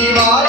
You're Shiva.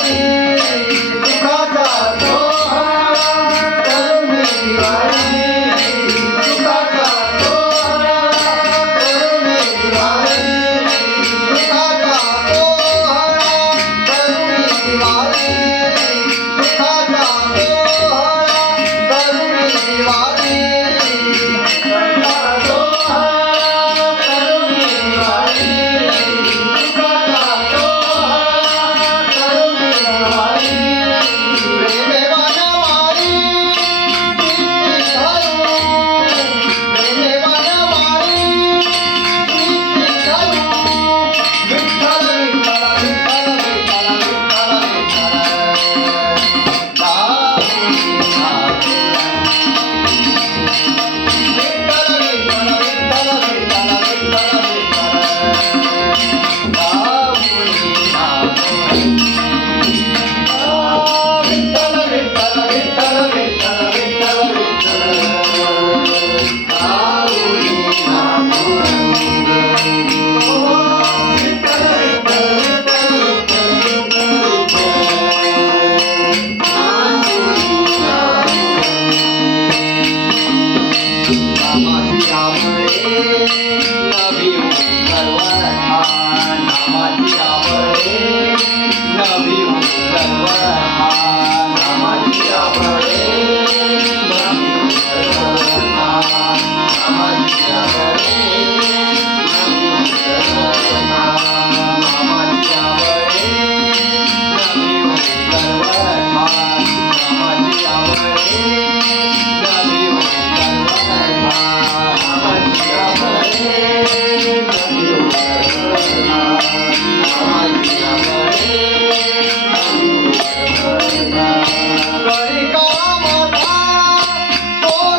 Thank love you.